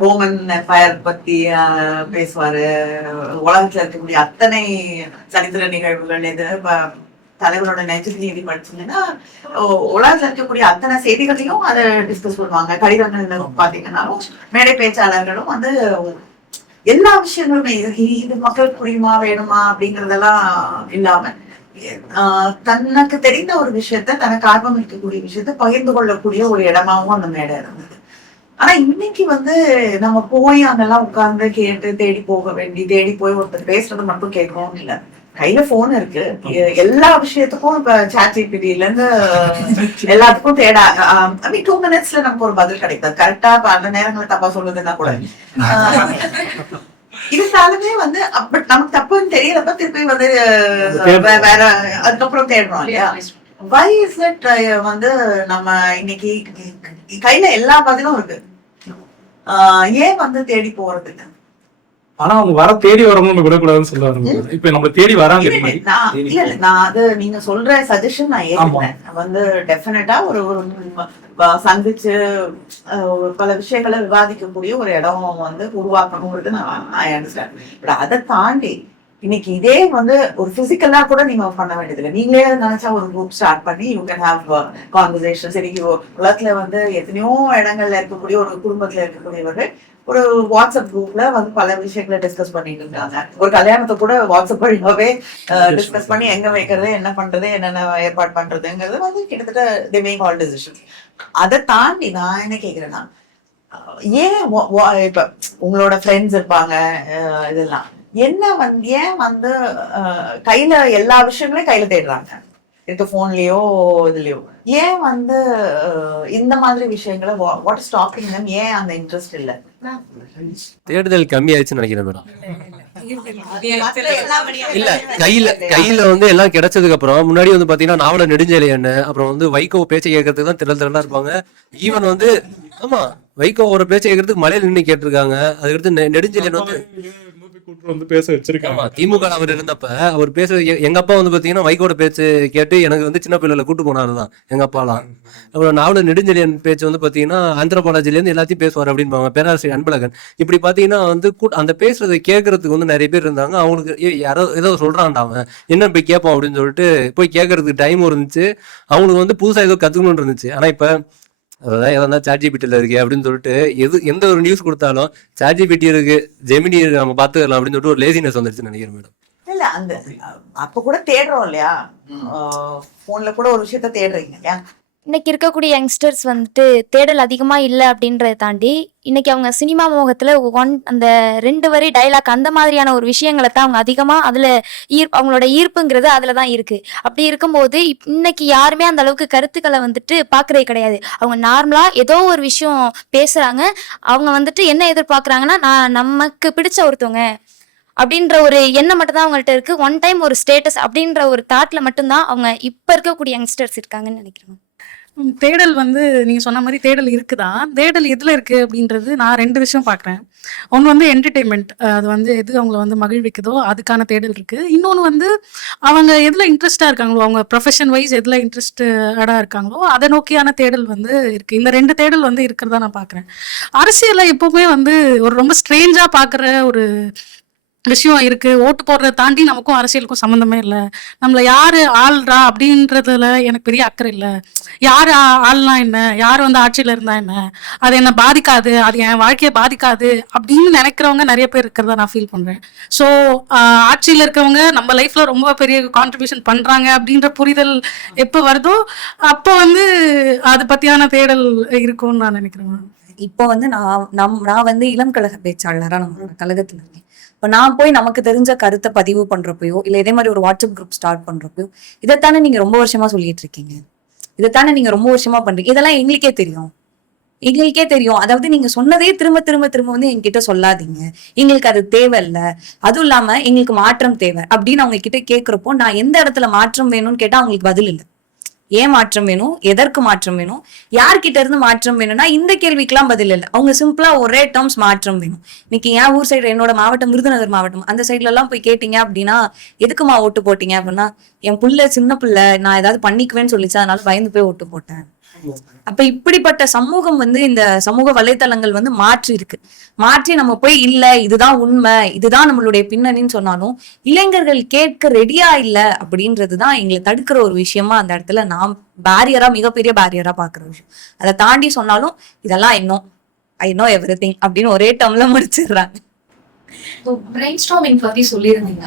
ரோமன் எம்பயர் பத்தி பேசுவாரு. உலகத்துல இருக்கக்கூடிய அத்தனை சரித்திர நிகழ்வுகள் இது தலைவரோட நெஞ்சு நீதி படிச்சீங்கன்னா உலகத்துல இருக்கக்கூடிய அத்தனை செய்திகளையும் அதை டிஸ்கஸ் பண்ணுவாங்க. கடிதங்கள் பாத்தீங்கன்னாலும் மேடை பேச்சாளர்களும் வந்து எல்லா விஷயங்களுமே இது மக்களுக்கு புரியுமா வேணுமா அப்படிங்கறதெல்லாம் இல்லாம தனக்கு தெரிந்த ஒரு விஷயத்த, தனக்கு ஆர்வம் இருக்கக்கூடிய விஷயத்த பகிர்ந்து கொள்ளக்கூடிய ஒரு இடமாவும் அந்த மேடை இருந்தது. ஆனா இன்னைக்கு வந்து நம்ம போய் அங்கெல்லாம் உட்கார்ந்து கேட்டு தேடி போய் ஒருத்தர் பேசுறது மட்டும் கேட்கவும் இல்லை. கையில போன் இருக்கு, எல்லா விஷயத்துக்கும் இப்ப ChatGPT-ல இருந்து எல்லாத்துக்கும் தேட 2 minutes நமக்கு ஒரு பதில் கிடைக்காது. கரெக்டா அந்த நேரங்களை தப்பா சொல்லுதுன்னா கூட இருந்தாலுமே வந்து நமக்கு தப்புன்னு தெரியறப்ப திருப்பி வந்து வேற அதுக்கப்புறம் தேடுறோம் இல்லையா? Why is it வந்து நம்ம இன்னைக்கு கையில எல்லா பதிலும் இருக்கு, ஏன் வந்து தேடி போறது? ஆனா அவங்க தேடி வரவங்க நம்ம விடக்கூடாதுன்னு சொல்லுவாங்க. இப்ப நம்ம தேடி வராங்க. நான் அது நீங்க சொல்ற சஜஷன் நான் ஏற்கிறேன். வந்து டெஃபினட்டா ஒரு சந்திச்சு பல விஷயங்களை விவாதிக்கக்கூடிய ஒரு இடம் வந்து உருவாக்கணுங்கிறது நான் அண்டர்ஸ்டாண்ட். பட் அதை தாண்டி இன்னைக்கு இதே வந்து ஒரு பிசிக்கலா கூட நீங்க பண்ண வேண்டியதில்லை. நீங்களே நினைச்சா ஒரு குரூப் ஸ்டார்ட் பண்ணி யூ கேன் ஹேவ் கான்வர்சேஷன். சரி, உலகத்துல வந்து எத்தனையோ இடங்கள்ல இருக்கக்கூடிய ஒரு குடும்பத்துல இருக்கக்கூடியவர்கள் ஒரு வாட்ஸ்அப் குரூப்ல வந்து பல விஷயங்களை டிஸ்கஸ் பண்ணிட்டு இருக்காங்க. ஒரு கல்யாணத்தை கூட வாட்ஸ்அப் வழியாவே டிஸ்கஸ் பண்ணி எங்க வைக்கிறது, என்ன பண்றது, என்னென்ன ஏற்பாடு பண்றதுங்கிறது வந்து கிட்டத்தட்ட they make all decisions. அதை தாண்டி நான் என்ன கேக்குறேன்னா, ஏன் இப்ப உங்களோட ஃப்ரெண்ட்ஸ் இருப்பாங்க, இதெல்லாம் ஏன் வந்து கையில எல்லா விஷயங்களையும் கையில தேடுறாங்க, இருக்க போன்லயோ இதுலயோ, ஏன் வந்து இந்த மாதிரி விஷயங்களை வாட் இஸ் ஸ்டாப்பிங் them? ஏன் அந்த இன்ட்ரெஸ்ட் இல்ல? தேடுதல் கம்மி ஆயிடுச்சுன்னு நினைக்கிறேன் மேடம். இல்ல கையில வந்து எல்லாம் கிடைச்சதுக்கு அப்புறம் முன்னாடி வந்து பாத்தீங்கன்னா நாவல நெடுஞ்செழியன், அப்புறம் வந்து வைகோ பேச்சை கேட்கறதுக்கு தான் திரளா இருப்பாங்க. ஈவன் வந்து ஆமா வைகோ ஒரு பேச்சை கேட்கறதுக்கு மலையில நின்று கேட்டிருக்காங்க. அதுக்கடுத்து நெடுஞ்செழியன் வந்து பேச வச்சிருக்காங்க. திமுக அவர் இருந்தப்ப அவர் பேச எங்க அப்பா வந்து பாத்தீங்கன்னா வைகோட பேச்சு கேட்டு எனக்கு வந்து சின்ன பிள்ளைல கூட்டு போனாருதான் எங்க அப்பாலாம். அப்புறம் நாவல நெடுஞ்செழியன் பேச்சு வந்து பாத்தீங்கன்னா ஆந்திரபாலாஜில இருந்து எல்லாத்தையும் பேசுவார் அப்படின்பாங்க. பேராசிரியர் அன்பழகன் இப்படி பாத்தீங்கன்னா வந்து அந்த பேசுறதை கேட்கறதுக்கு வந்து நிறைய பேர் இருந்தாங்க. அவங்களுக்கு யாரோ ஏதோ சொல்றான்டா அவன் என்ன போய் கேட்போம் அப்படின்னு சொல்லிட்டு போய் கேட்கறதுக்கு டைம் இருந்துச்சு. அவங்களுக்கு வந்து புதுசா ஏதோ கத்துக்கணும்னு இருந்துச்சு. ஆனா இப்ப அதான் எதனா ChatGPT-ல இருக்கு அப்படின்னு சொல்லிட்டு எந்த ஒரு நியூஸ் கொடுத்தாலும் ChatGPT இருக்கு, ஜெமினி இருக்கு, நம்ம பாத்துக்கலாம் அப்படின்னு சொல்லிட்டு ஒரு லேசினஸ் வந்துருச்சுன்னு நினைக்கிறேன் மேடம். இல்ல அந்த அப்ப கூட தேடுறோம் இல்லையா, போன்ல கூட ஒரு விஷயத்த தேடுறீங்க இல்லையா? இன்னைக்கு இருக்கக்கூடிய யங்ஸ்டர்ஸ் வந்துட்டு தேடல் அதிகமா இல்லை அப்படின்றத தாண்டி இன்னைக்கு அவங்க சினிமா மோகத்துல அந்த 2 வரி டைலாக் அந்த மாதிரியான ஒரு விஷயங்களை தான் அவங்க அதிகமா அதுல அவங்களோட ஈர்ப்புங்கிறது அதுலதான் இருக்கு. அப்படி இருக்கும்போது இன்னைக்கு யாருமே அந்த அளவுக்கு கருத்துக்களை வந்துட்டு பாக்குறது கிடையாது. அவங்க நார்மலா ஏதோ ஒரு விஷயம் பேசுறாங்க, அவங்க வந்துட்டு என்ன எதிர்பார்க்கறாங்கன்னா நான் நமக்கு பிடிச்ச ஒருத்தவங்க அப்படின்ற ஒரு எண்ணம் மட்டும் தான் அவங்கள்ட்ட இருக்கு. ஒன் டைம் ஒரு ஸ்டேட்டஸ் அப்படின்ற ஒரு தாட்ல மட்டும்தான் அவங்க இப்ப இருக்கக்கூடிய யங்ஸ்டர்ஸ் இருக்காங்கன்னு நினைக்கிறேன். தேடல் வந்து நீங்க சொன்ன மாதிரி தேடல் இருக்குதான். தேடல் எதுல இருக்கு அப்படின்றது நான் 2 விஷயம் பாக்குறேன். ஒன்று வந்து என்டர்டெயின்மெண்ட், அது வந்து எது அவங்கள வந்து மகிழ்விக்குதோ அதுக்கான தேடல் இருக்கு. இன்னொன்று வந்து அவங்க எதுல இன்ட்ரெஸ்டா இருக்காங்களோ, அவங்க ப்ரொஃபஷன் வைஸ் எதுல இன்ட்ரெஸ்டடா இருக்காங்களோ அதை நோக்கியான தேடல் வந்து இருக்கு. இந்த 2 தேடல் வந்து இருக்கிறதா நான் பாக்குறேன். அரசியலை எப்பவுமே வந்து ஒரு ரொம்ப ஸ்ட்ரேஞ்சா பாக்குற ஒரு விஷயம் இருக்கு. ஓட்டு போடுறதை தாண்டி நமக்கும் அரசியலுக்கும் சம்மந்தமே இல்லை. நம்மள யாரு ஆள்றா அப்படின்றதுல எனக்கு பெரிய அக்கறை இல்லை. யாரு ஆள்னா என்ன, யார் வந்து ஆட்சியில இருந்தா என்ன, அது என்ன பாதிக்காது, அது என் வாழ்க்கையை பாதிக்காது அப்படின்னு நினைக்கிறவங்க நிறைய பேர் இருக்கிறதா நான் ஃபீல் பண்றேன். ஸோ ஆட்சியில இருக்கவங்க நம்ம லைஃப்ல ரொம்ப பெரிய கான்ட்ரிபியூஷன் பண்றாங்க அப்படின்ற புரிதல் எப்போ வருதோ அப்போ வந்து அது பத்தியான தேடல் இருக்கும்னு நான் நினைக்கிறேன். இப்போ வந்து நான் வந்து இளம் கழக பேச்சாளராக நம்ம கழகத்துல இருக்கேன். இப்போ நான் போய் நமக்கு தெரிஞ்ச கருத்தை பதிவு பண்றப்பயோ இல்லை இதே மாதிரி ஒரு வாட்ஸ்அப் குரூப் ஸ்டார்ட் பண்றப்பயோ இதைத்தானே நீங்க ரொம்ப வருஷமா சொல்லிட்டு இருக்கீங்க, இதைத்தானே நீங்க ரொம்ப வருஷமா பண்றீங்க, இதெல்லாம் எங்களுக்கே தெரியும். அதாவது நீங்க சொன்னதே திரும்ப திரும்ப திரும்ப வந்து எங்ககிட்ட சொல்லாதீங்க, எங்களுக்கு அது தேவையில்லை, அதுவும் இல்லாம எங்களுக்கு மாற்றம் தேவை அப்படின்னு அவங்க கிட்ட கேட்கிறப்போ நான் எந்த இடத்துல மாற்றம் வேணும்னு கேட்டா அவங்களுக்கு பதில் இல்லை. ஏன் மாற்றம் வேணும், எதற்கு மாற்றம் வேணும், யார்கிட்ட இருந்து மாற்றம் வேணும்னா இந்த கேள்விக்கெல்லாம் பதில் இல்லை. அவங்க சிம்பிளா ஒரே டேர்ம்ஸ் மாற்றம் வேணும். இன்னைக்கு என் ஊர் சைடு, என்னோட மாவட்டம் விருதுநகர் மாவட்டம், அந்த சைட்ல எல்லாம் போய் கேட்டீங்க அப்படின்னா எதுக்குமா ஓட்டு போட்டீங்க அப்படின்னா, என் புள்ள சின்ன பிள்ளை, நான் ஏதாவது பண்ணிக்குவேன்னு சொல்லிச்சு, அதனால பயந்து போய் ஓட்டு போட்டேன். அப்ப இப்படிப்பட்ட சமூகம் இந்த சமூக வலைத்தளங்கள் மாற்றி இருக்கு. மாற்றி நம்ம போய் இல்ல இதுதான் உண்மை, இதுதான் நம்மளுடைய பின்னணின்னு சொன்னாலும் இளைஞர்கள் கேட்க ரெடியா இல்ல அப்படின்றதுதான் எங்களை தடுக்கிற ஒரு விஷயமா அந்த இடத்துல நாம் பேரியரா, மிகப்பெரிய பேரியரா பாக்குற விஷயம். அதை தாண்டி சொன்னாலும் இதெல்லாம் ஐ நோ எவ்ரிதிங் அப்படின்னு ஒரே டேர்ம்ல முடிச்சிடுறாங்க. பிரெயின் ஸ்டார்மிங் பத்தி சொல்லியிருந்தீங்க.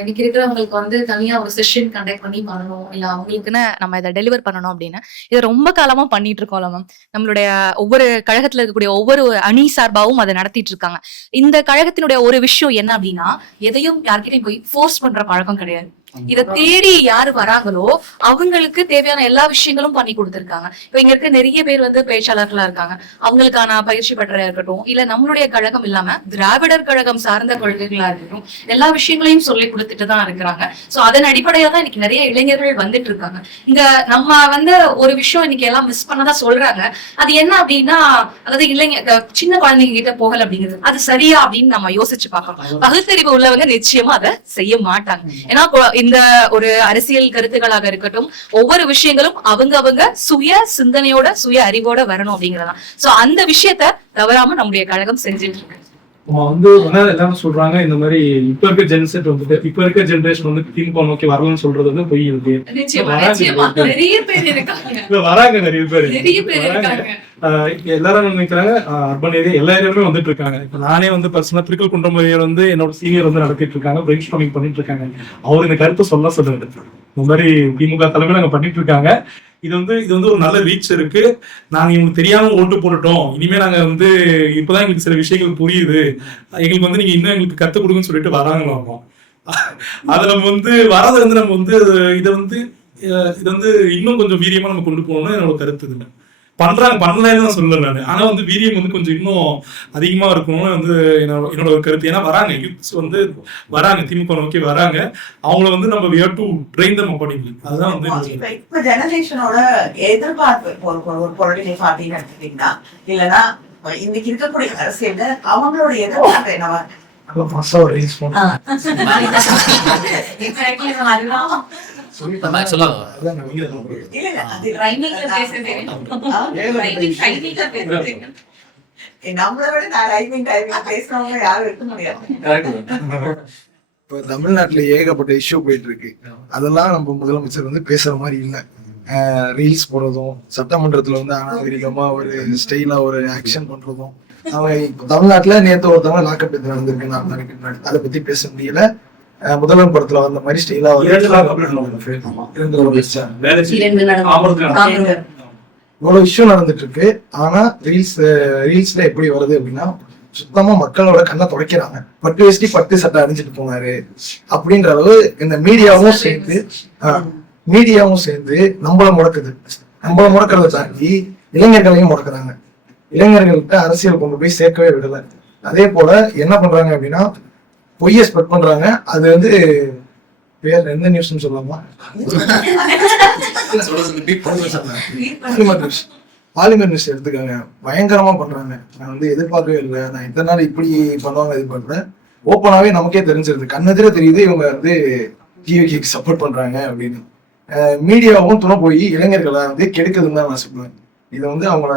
இன்னைக்கு இருக்கிறவங்களுக்கு தனியா ஒரு செஷன் கண்டக்ட் பண்ணி பண்ணணும், இல்ல அவங்களுக்குன்னு நம்ம இதை டெலிவர் பண்ணணும் அப்படின்னு இதை ரொம்ப காலமா பண்ணிட்டு இருக்கோம்ல மேம். நம்மளுடைய ஒவ்வொரு கழகத்துல இருக்கக்கூடிய ஒவ்வொரு அணி சார்பாவும் அதை நடத்திட்டு இருக்காங்க. இந்த கழகத்தினுடைய ஒரு விஷயம் என்ன அப்படின்னா, எதையும் யார்கிட்டையும் போய் ஃபோர்ஸ் பண்ற பழக்கம் கிடையாது. இதை தேடி யாரு வராங்களோ அவங்களுக்கு தேவையான எல்லா விஷயங்களும் பண்ணி கொடுத்திருக்காங்க. இப்ப இங்க இருக்க நிறைய பேர் பேச்சாளர்களா இருக்காங்க. அவங்களுக்கான பயிற்சி பெற்றா இருக்கட்டும், இல்ல நம்மளுடைய கழகம் இல்லாம திராவிடர் கழகம் சார்ந்த கொள்கைகளா இருக்கட்டும், எல்லா விஷயங்களையும் சொல்லி கொடுத்துட்டு தான் இருக்கிறாங்க. சோ அதன் அடிப்படையா தான் இன்னைக்கு நிறைய இளைஞர்கள் வந்துட்டு இருக்காங்க. இங்க நம்ம ஒரு விஷயம் இன்னைக்கு எல்லாம் மிஸ் பண்ணதா சொல்றாங்க. அது என்ன அப்படின்னா, அதாவது சின்ன குழந்தைங்க கிட்ட போகல அப்படிங்கிறது அது சரியா அப்படின்னு நம்ம யோசிச்சு பார்க்கணும். பகுத்தறிவு உள்ளவங்க நிச்சயமா அதை செய்ய மாட்டாங்க. ஏன்னா இந்த ஒரு அரசியல் கருத்துக்களாக இருக்கட்டும், ஒவ்வொரு விஷயங்களும் அவங்க சுய சிந்தனையோட சுய அறிவோட வரணும் அப்படிங்கறதான். சோ அந்த விஷயத்த தவறாம நம்முடைய கழகம் செஞ்சுட்டு இருக்கு. எல்லாரும் சொல்றாங்க இந்த மாதிரி இப்ப இருக்க ஜென்செட் இப்ப இருக்க ஜெனரேஷன் திமுக நோக்கி வரலன்னு சொல்றது பொய் இருக்கு. நிறைய பேர் இருக்காங்க, வராங்க, நிறைய பேர் இருக்காங்க. எல்லாரும் நினைக்கிறாங்க அர்பன் ஏரியா எல்லா ஏரியாலுமே வந்துட்டு இருக்காங்க. இப்ப நானே பர்சனலா திருக்கல் குன்றம் என்னோட சீனியர் நடத்திட்டு இருக்காங்க, பிரெயின் ஸ்டார்மிங் பண்ணிட்டு இருக்காங்க. அவர் இந்த கருத்தை சொல்லுங்க, இந்த மாதிரி திமுக தலைமையில நாங்க பண்ணிட்டு இருக்காங்க. இது ஒரு நல்ல ரீச் இருக்கு. நாங்க இவங்களுக்கு தெரியாம ஓட்டு போட்டுட்டோம், இனிமே நாங்க இப்பதான் எங்களுக்கு சில விஷயங்கள் புரியுது, எங்களுக்கு நீங்க இன்னும் எங்களுக்கு கத்துக் கொடுங்கன்னு சொல்லிட்டு வராங்களாம். அது நம்ம வராது நம்ம இதை இன்னும் கொஞ்சம் வீரியமா நம்ம கொண்டு போகணும்னு என்னோட கருத்து. இல்லை பண்ணலன்னு சொல்லல நானு, ஆனா வீரியம் கொஞ்சம் இன்னும் அதிகமா இருக்கணும்னு என்னோட ஒரு கருத்து. ஏன்னா வராங்க யூத்ஸ் வராங்க, திமுக நோக்கி வராங்க. அவங்கள நம்ம we have to train them accordingly. அதுதான் இப்ப ஜெனரேஷனோட எதிர்பார்ப்பு ஒரு பொருளினை பார்த்தீங்கன்னு எடுத்துட்டீங்கன்னா, இல்லைன்னா இன்னைக்கு இருக்கக்கூடிய அரசியல்ல அவங்களோட எதிர்பார்ப்பு என்னவா நம்மளை விட டைமிங் பேசுறவங்க யாரும் இருக்க முடியாது. இப்ப தமிழ்நாட்டுல ஏகப்பட்ட இஷ்யூ போயிட்டு இருக்கு. அதெல்லாம் நம்ம முதலமைச்சர் பேசுற மாதிரி இல்லை. ரீல்ஸ் போடுறதும், சட்டமன்றத்துல அநாகரிகமா ஒரு ஸ்டைலா ஒரு ஆக்ஷன் பண்றதும். அவங்க தமிழ்நாட்டுல நேற்று ஒருத்தவங்க லாக்கப் எடுத்து நடந்திருக்கு 4 நாளைக்கு முன்னாடி. அதை பத்தி பேச முடியல. முதல்வர் படத்துல வந்த மாதிரி ஸ்டைலா இவ்வளவு இஷ்யூ நடந்துட்டு இருக்கு. ஆனா ரீல்ஸ்ல எப்படி வருது அப்படின்னா, சுத்தமா மக்களோட கண்ணை துடைக்கிறாங்க. பட்டு வேஷ்டி பட்டு சட்டை அணிஞ்சிட்டு போனாரு அப்படின்ற அளவு இந்த மீடியாவும் சேர்ந்து நம்மள முடக்குது. நம்மள முடக்கிறத தாண்டி இளைஞர்களையும் முடக்குறாங்க. இளைஞர்கள்ட்ட அரசியல் கொண்டு போய் சேர்க்கவே விடல. அதே போல என்ன பண்றாங்க அப்படின்னா, பொய்ய ஸ்ப்ரெட் பண்றாங்க. அது பேர் எந்த நியூஸ்ன்னு சொல்லலாமா, பாலிமர் நியூஸ் எடுத்துக்காங்க. பயங்கரமா பண்றாங்க. நான் எதிர்பார்க்கவே இல்லை. நான் இத்தனை நாள் இப்படி பண்ணுவாங்க எதிர்பார்க்கல. ஓப்பனாவே நமக்கே தெரிஞ்சிருது, கண்ணெதிர தெரியுது இவங்க டிவிக்கு சப்போர்ட் பண்றாங்க அப்படின்னு. மீடியாவும் துணை போய் இளைஞர்களை கெடுக்குதுன்னு தான் நான் சொல்லுவேன். இது அவங்கள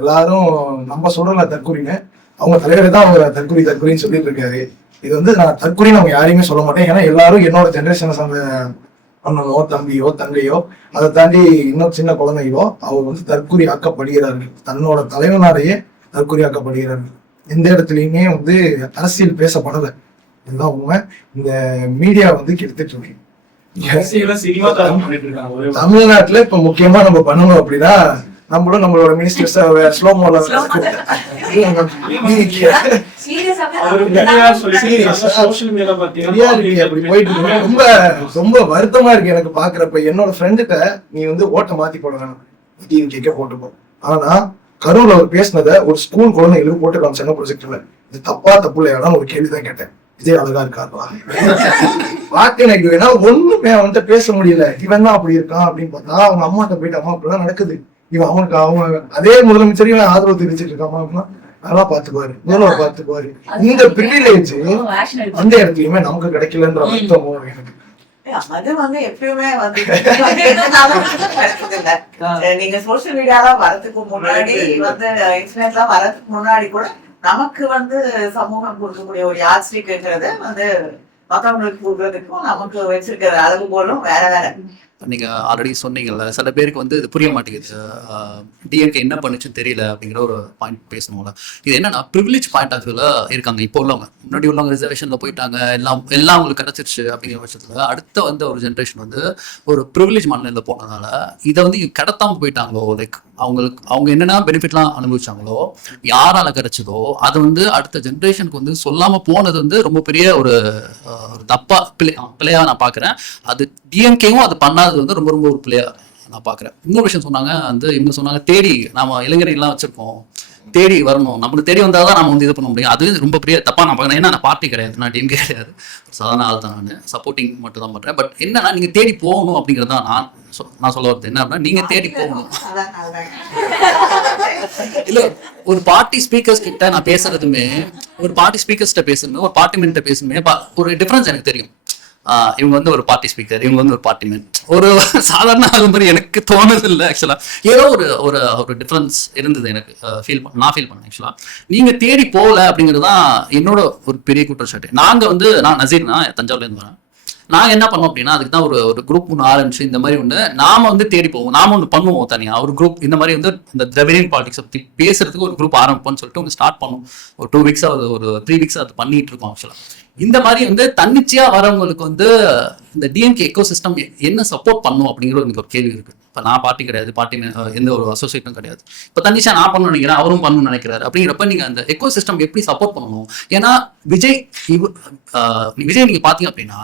எல்லாரும் நம்ம சொல்றல தற்கொலைன்னு, அவங்க தலைவரை தான் அவங்க தற்கொலைன்னு சொல்லிட்டு இருக்காரு. இது நான் தற்கொலைன்னு அவங்க யாரையுமே சொல்ல மாட்டேன். ஏன்னா எல்லாரும் என்னோட ஜெனரேஷனை சார்ந்த அண்ணனோ தம்பியோ தங்கையோ, அதை தாண்டி இன்னும் சின்ன குழந்தைகளோ அவர் தற்கொலை ஆக்கப்படுகிறார்கள். தன்னோட தலைவனாலேயே தற்கொலை ஆக்கப்படுகிறார்கள். எந்த இடத்துலயுமே அரசியல் பேசப்படலை. இதுதான் உண்மை. இந்த மீடியா கெடுத்துட்டு இருக்கு. தமிழ்நாட்டுல இப்ப முக்கியமா நம்ம பண்ணணும் அப்படின்னா, நம்மளும் நம்மளோட மினிஸ்டர்ஸ் ஸ்லோ மோல ரொம்ப வருத்தமா இருக்கு எனக்கு பாக்குறப்ப. என்னோட ஃப்ரெண்டுகிட்ட நீ ஓட்ட மாத்தி போட வேணும், டிவிகே போட்டுப்போம். ஆனா கரூர்ல அவர் பேசினத ஒரு ஸ்கூல் குழந்தைகளுக்கு போட்டு காமிச்சாங்க ப்ரொஜெக்டர்ல. இது தப்பா தப்பு இல்லையான்னு ஒரு கேள்விதான் கேட்டேன். விஜய் அழகா இருக்காருவா பார்க்க எனக்கு வேணா ஒண்ணுமே அவன்கிட்ட பேச முடியல, இவன் தான் அப்படி இருக்கான் அப்படின்னு பார்த்தா அவங்க அம்மாட்ட போயிட்டு அம்மா அப்படிலாம் நடக்குது, இவன் அவனுக்கு அவங்க அதே முதலமைச்சர் இவன் ஆதரவு தெரிவிச்சிட்டு இருக்காமா அப்படின்னா நல்லா பாத்துக்குவாரு, முதல்வர் பாத்துக்குவாரு. இந்த ப்ரிவிலேஜ் அந்த இடத்துலயுமே நமக்கு கிடைக்கலன்ற அர்த்தம் எனக்கு. அது வந்து எப்பயுமே வந்து நீங்க சோசியல் மீடியால வரதுக்கு முன்னாடி வந்து இன்டர்நெட்லாம் வரதுக்கு முன்னாடி கூட நமக்கு வந்து சமூகம் கொடுக்கக்கூடிய ஒரு யாத்ஸ்டிக் இருக்கிறது வந்து மற்றவங்களுக்கு கொடுக்கறதுக்கும் நமக்கு வச்சிருக்கிற அளவு போலும் வேற வேற. நீங்க ஆல்ரெடி சொன்னீங்கல்ல, சில பேருக்கு வந்து இது புரிய மாட்டேங்குது, டிஎம்கே என்ன பண்ணுச்சுன்னு தெரியல அப்படிங்கிற ஒரு பாயிண்ட் பேசணும்ல. இது என்னன்னா ப்ரிவிலேஜ் பாயிண்ட் ஆஃப் வியூல இருக்காங்க இப்போ உள்ளவங்க. முன்னாடி உள்ளவங்க ரிசர்வேஷன்ல போயிட்டாங்க, எல்லாம் அவங்களுக்கு கிடைச்சிருச்சு அப்படிங்கிற பட்சத்துல அடுத்த வந்து ஒரு ஜென்ரேஷன் வந்து ஒரு ப்ரிவிலேஜ் மனநிலையில போனதுனால இதை வந்து கடத்தாம போயிட்டாங்களோ, லைக் அவங்க என்னென்ன பெனிஃபிட்லாம் அனுபவிச்சாங்களோ, யாரால கிடைச்சதோ அது வந்து அடுத்த ஜென்ரேஷனுக்கு வந்து சொல்லாம போனது வந்து ரொம்ப பெரிய ஒரு தப்பா பிள்ளையா நான் பாக்குறேன். அது டிஎம்கேவும் அது பண்ணாதது வந்து ரொம்ப ரொம்ப ஒரு பிள்ளையா நான் பாக்குறேன். இன்னொரு விஷயம் சொன்னாங்க, வந்து இவங்க சொன்னாங்க தேடி நாம இளைஞர்கள்லாம் வச்சிருக்கோம், தேடி வரணும், நம்மளுக்கு தேடி வந்தாதான் நம்ம வந்து இது பண்ண முடியும். அது ரொம்ப பெரிய தப்பா நான் பாக்குறேன். ஏன்னா நான் பார்ட்டி கிடையாது, நான் டிஎம்கே கிடையாது, சாதாரண ஆள் தான், நான் சப்போர்ட்டிங் மட்டும் தான் பண்றேன். பட் என்னன்னா நீங்க தேடி போகணும் அப்படிங்கிறது தான் நான் சொல்ல வருது. என்ன அப்படின்னா நீங்க தேடி போகணும். இல்ல ஒரு பார்ட்டி ஸ்பீக்கர்ஸ் கிட்ட நான் பேசுறதுமே, ஒரு பார்ட்டி ஸ்பீக்கர்ஸ்கிட்ட பேசணுமே, ஒரு பார்ட்டி மென்ட்ட பேசணுமே ஒரு டிஃபரன்ஸ் எனக்கு தெரியும். இவங்க வந்து ஒரு பார்ட்டி ஸ்பீக்கர், இவங்க வந்து ஒரு பார்ட்டி மென், ஒரு சாதாரண ஆள் மாதிரி எனக்கு தோணுது இல்லை. ஆக்சுவலா ஏதோ ஒரு டிஃபரன்ஸ் இருந்தது எனக்கு, நான் ஃபீல் பண்ணேன். ஆக்சுவலா நீங்க தேடி போகல அப்படிங்கிறது தான் என்னோட ஒரு பெரிய குற்றச்சாட்டு. நான் நசீர்னா தஞ்சாவூர்லேருந்து வரேன். நாங்கள் என்ன பண்ணோம் அப்படின்னா அதுக்கு தான் ஒரு குரூப் ஒன்று ஆரம்பிச்சு இந்த மாதிரி ஒன்று நாம வந்து தேடி போவோம், நாம ஒன்று பண்ணுவோம் தனியாக ஒரு குரூப். இந்த மாதிரி வந்து இந்த திராவிடியன் பாலிடிக்ஸ் பற்றி பேசுறதுக்கு ஒரு குரூப் ஆரம்பிப்போம்னு சொல்லிட்டு ஒன்று ஸ்டார்ட் பண்ணோம். ஒரு 2 weeks ஒரு 3 weeks அது பண்ணிட்டு இருக்கோம். ஆக்சுவலாக இந்த மாதிரி வந்து தன்னிச்சையா வரவங்களுக்கு வந்து இந்த டிஎம்கே எக்கோ சிஸ்டம் என்ன சப்போர்ட் பண்ணும் அப்படிங்கிற எனக்கு ஒரு கேள்வி இருக்கு. இப்போ நான் பார்ட்டி கிடையாது, பார்ட்டி எந்த ஒரு அசோசியேட்டும் கிடையாது. இப்போ தன்னிச்சையா நான் பண்ணணும்னு நினைக்கிறேன், அவரும் பண்ணணும்னு நினைக்கிறாரு. அப்படிங்கிறப்ப நீங்க அந்த எக்கோ சிஸ்டம் எப்படி சப்போர்ட் பண்ணணும்? ஏன்னா விஜய் நீங்க பாத்தீங்க அப்படின்னா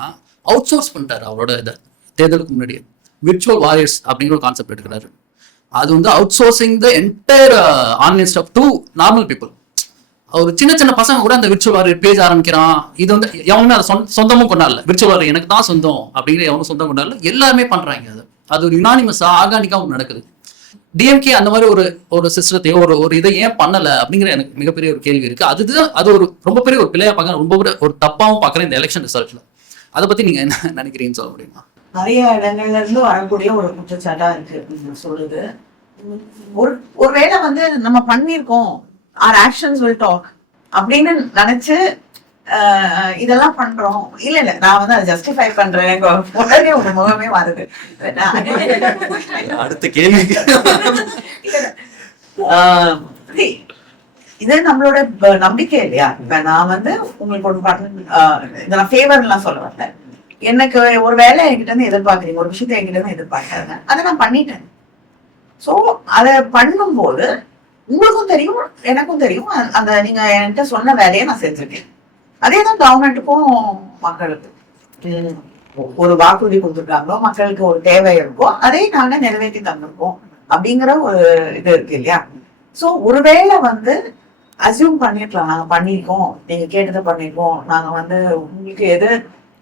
அவுட் சோர்ஸ் பண்ணிட்டாரு அவரோட இதை. தேர்தலுக்கு முன்னாடி விர்ச்சுவல் வாரியர்ஸ் அப்படிங்கிற ஒரு கான்செப்ட் எடுக்கிறாரு. அது வந்து outsourcing the entire online stuff to normal people. ஒரு சின்ன பசங்க கூட அந்த விர்ச்சுவல் வாரியர் பேஜ் ஆரம்பிக்கிறான். இது வந்து எவனுமே அதை சொந்தமும் கொண்டாடல, விர்ச்சுவல் வாரியர் எனக்கு தான் சொந்தம் அப்படிங்கிற எவனும் சொந்தம் கொண்டாடல, எல்லாருமே பண்றாங்க. அது ஒரு யுனானிமஸா ஆர்கானிக்கா நடக்குது. டிஎம்கே அந்த மாதிரி ஒரு சிஸ்டத்தையோ ஒரு இதை ஏன் பண்ணல அப்படிங்கிற எனக்கு மிகப்பெரிய ஒரு கேள்வி இருக்கு. அது ஒரு ரொம்ப பெரிய ஒரு பிள்ளையா பார்க்கறேன், ரொம்ப ஒரு தப்பாவும் பார்க்கறேன் இந்த எலெக்ஷன் ரிசல்ட்ல. அதை பத்தி நீங்க என்ன நினைக்கிறீங்கன்னு சொல்ல முடியுமா? நிறைய இடங்கள்ல இருந்து வரக்கூடிய ஒரு குற்றச்சாட்டா இருக்கு நீங்க சொல்றது. ஒருவேளை வந்து நம்ம பண்ணிருக்கோம், our actions will talk அப்படின்னு நினைச்சு இதெல்லாம் பண்றோம். இல்ல நான் வந்து அதை ஜஸ்டிஃபை பண்றேன், உடனே ஒரு முகமே வருது. அடுத்த கேள்வி இது நம்மளோட நம்பிக்கை இல்லையா? இப்ப நான் வந்து உங்களுக்கு ஒண்ணு பண்ண ஃபேவர் எல்லாம் சொல்ல வரேன். எனக்கு ஒரு வேலை என்கிட்ட இருந்து எதிர்பார்க்குறீங்க, ஒரு விஷயத்த என்கிட்ட இருந்து எதிர்பார்க்கறேன், அதை நான் பண்ணிட்டேன். சோ அதை பண்ணும்போது உங்களுக்கும் தெரியும் எனக்கும் தெரியும் அந்த நீங்க என்கிட்ட சொன்ன வேலையை நான் செஞ்சிருக்கேன். அதேதான் கவர்மெண்ட்டுக்கும் மக்களுக்கு ஒரு வாக்குறுதி கொடுத்துருக்காங்களோ, மக்களுக்கு ஒரு தேவை இருக்கோ அதே நாங்க நிறைவேற்றி தந்திருக்கோம் அப்படிங்கிற ஒரு இது இருக்கு இல்லையா? சோ ஒருவேளை வந்து அசியூம் பண்ணிருக்கலாம், நாங்க பண்ணிருக்கோம், நீங்க கேட்டதை பண்ணிருக்கோம், நாங்க வந்து உங்களுக்கு எது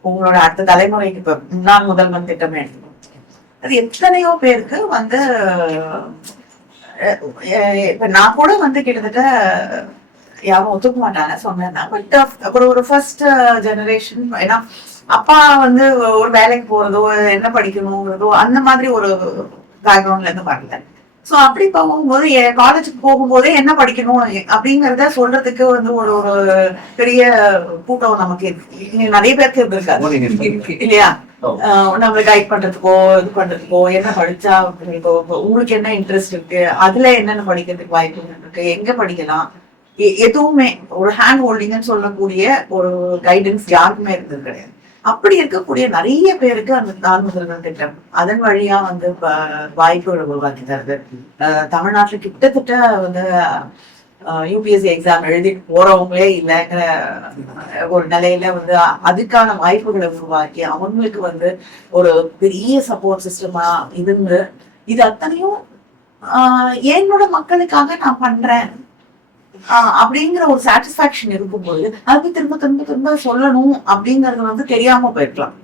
உங்களோட அடுத்த தலைமுறைக்கு இப்ப முன்னாள் முதல்வன் திட்டமே எடுத்துக்கோம். அது எத்தனையோ பேருக்கு வந்து இப்ப நான் கூட வந்து கிட்டத்தட்ட யாரும் ஒத்துக்க மாட்டாங்க சொன்னேன். பட் அப்புறம் ஒரு ஃபர்ஸ்ட் ஜெனரேஷன், ஏன்னா அப்பா வந்து ஒரு வேலைக்கு போறதோ என்ன படிக்கணுங்கிறதோ அந்த மாதிரி ஒரு பேக்ரவுண்ட்ல இருந்து வரல. சோ அப்படி போகும்போது காலேஜுக்கு போகும்போதே என்ன படிக்கணும் அப்படிங்கறத சொல்றதுக்கு வந்து ஒரு பெரிய கூட்டம் நமக்கு இருக்கு, நிறைய பேருக்கு இருந்திருக்காரு இல்லையா? நம்மளை கைட் பண்றதுக்கோ இது பண்றதுக்கோ என்ன படிச்சா உங்களுக்கு என்ன இன்ட்ரெஸ்ட் இருக்கு, அதுல என்னென்ன படிக்கிறதுக்கு வாய்ப்பு இருக்கு, எங்க படிக்கலாம், எதுவுமே ஒரு ஹேண்ட் ஹோல்டிங்னு சொல்லக்கூடிய ஒரு கைடன்ஸ் யாருக்குமே இருந்தது கிடையாது. அப்படி இருக்கக்கூடிய நிறைய பேருக்கு அந்த நாள் முதல்வன் திட்டம் அதன் வழியா வந்து வாய்ப்புகளை உருவாக்கி தருது. தமிழ்நாட்டுல கிட்டத்தட்ட வந்து யூபிஎஸ்சி எக்ஸாம் எழுதிட்டு போறவங்களே இல்லைங்கிற ஒரு நிலையில வந்து அதுக்கான வாய்ப்புகளை உருவாக்கி அவங்களுக்கு வந்து ஒரு பெரிய சப்போர்ட் சிஸ்டமா இருந்து இது அத்தனையும் என்னோட மக்களுக்காக நான் பண்றேன், அப்படிங்கிற ஒரு சாட்டிஸ்பாக்சன் இருக்கும்போது அது திரும்ப திரும்ப திரும்ப சொல்லணும் அப்படிங்கறது வந்து தெரியாம போயிருக்கலாம்.